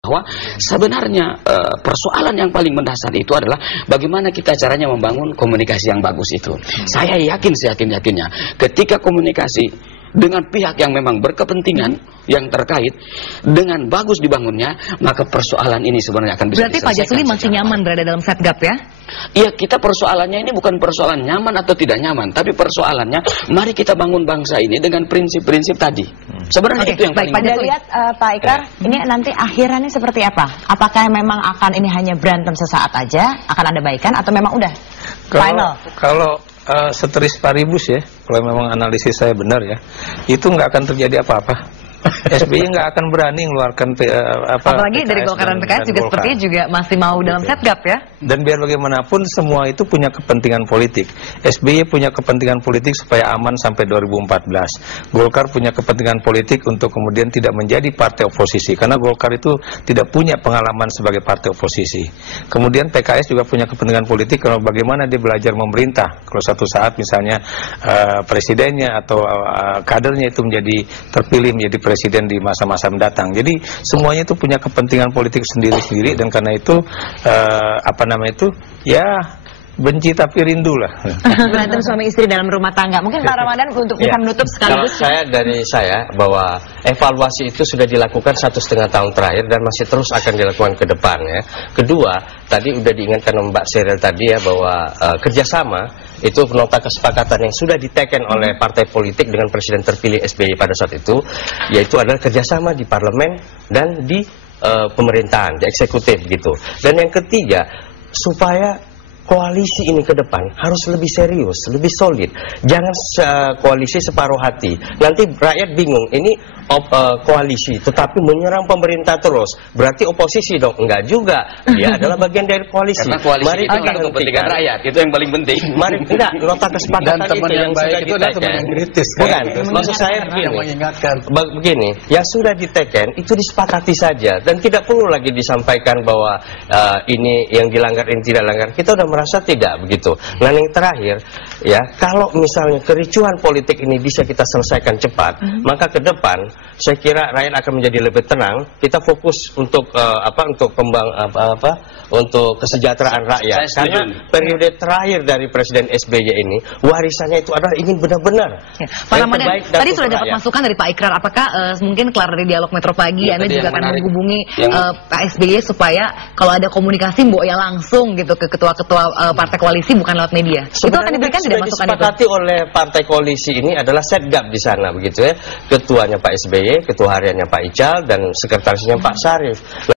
bahwa sebenarnya persoalan yang paling mendasar itu adalah bagaimana kita caranya membangun komunikasi yang bagus itu. Saya yakin seyakin-yakinnya ketika komunikasi dengan pihak yang memang berkepentingan yang terkait dengan bagus dibangunnya, maka persoalan ini sebenarnya akan bisa diselesaikan. Berarti Pak Jasuli masih nyaman berada dalam Setgap ya? Iya, kita persoalannya ini bukan persoalan nyaman atau tidak nyaman, tapi persoalannya mari kita bangun bangsa ini dengan prinsip-prinsip tadi. Sebenarnya itu yang paling Anda lihat Pak Ikrar, ini nanti akhirannya seperti apa? Apakah memang akan ini hanya berantem sesaat aja, akan ada baikan, atau memang udah final? Kalau seteris paribus ya, kalau memang analisis saya benar ya, itu nggak akan terjadi apa-apa. SBY nggak akan berani mengeluarkan apalagi dari Golkar dan PKS juga sepertinya juga masih mau dalam Setgap ya. Dan biar bagaimanapun semua itu punya kepentingan politik. SBY punya kepentingan politik supaya aman sampai 2014. Golkar punya kepentingan politik untuk kemudian tidak menjadi partai oposisi, karena Golkar itu tidak punya pengalaman sebagai partai oposisi. Kemudian PKS juga punya kepentingan politik kalau bagaimana dia belajar memerintah. Kalau satu saat misalnya presidennya atau kadernya itu menjadi terpilih menjadi presiden di masa-masa mendatang. Jadi semuanya itu punya kepentingan politik sendiri-sendiri, dan karena itu ya benci tapi rindu lah. Berantem suami istri dalam rumah tangga. Mungkin Pak Ramadan untuk bisa menutup sekaligus. Dari saya bahwa evaluasi itu sudah dilakukan 1,5 tahun terakhir dan masih terus akan dilakukan ke depan ya. Kedua, tadi udah diingatkan Mbak Sheryl tadi ya bahwa kerjasama itu nota kesepakatan yang sudah diteken oleh partai politik dengan presiden terpilih SBY pada saat itu, yaitu adalah kerjasama di parlemen dan di pemerintahan, di eksekutif gitu. Dan yang ketiga, supaya koalisi ini ke depan harus lebih serius, lebih solid. Jangan koalisi separuh hati. Nanti rakyat bingung, ini koalisi tetapi menyerang pemerintah terus. Berarti oposisi dong? Enggak juga. Dia adalah bagian dari koalisi. Karena koalisi itu untuk kepentingan rakyat, itu yang paling penting. Mari enggak, nota kesepakatan itu yang sudah diteken. Bukan, maksud saya begini, yang sudah diteken itu disepakati saja dan tidak perlu lagi disampaikan bahwa ini yang dilanggar, ini tidak langgar. Kita udah merasa tidak begitu. Nah, yang terakhir ya, kalau misalnya kericuhan politik ini bisa kita selesaikan cepat, maka ke depan saya kira rakyat akan menjadi lebih tenang. Kita fokus untuk untuk kesejahteraan rakyat. Karena periode terakhir dari Presiden SBY ini warisannya itu adalah ingin benar-benar. Ya. Pak Ramadan, tadi sudah dapat masukan dari Pak Ikrar. Apakah mungkin kelar dari dialog Metro Pagi, Anda juga akan menghubungi Pak SBY supaya kalau ada komunikasi Mbok ya langsung gitu ke ketua-ketua partai koalisi, bukan lewat media. Itu akan diberikan tidak masukan itu? Disepakati oleh partai koalisi ini adalah Setgap di sana begitu ya. Ketuanya Pak SBY, ketua hariannya Pak Ical, dan sekretarisnya Pak Syarif.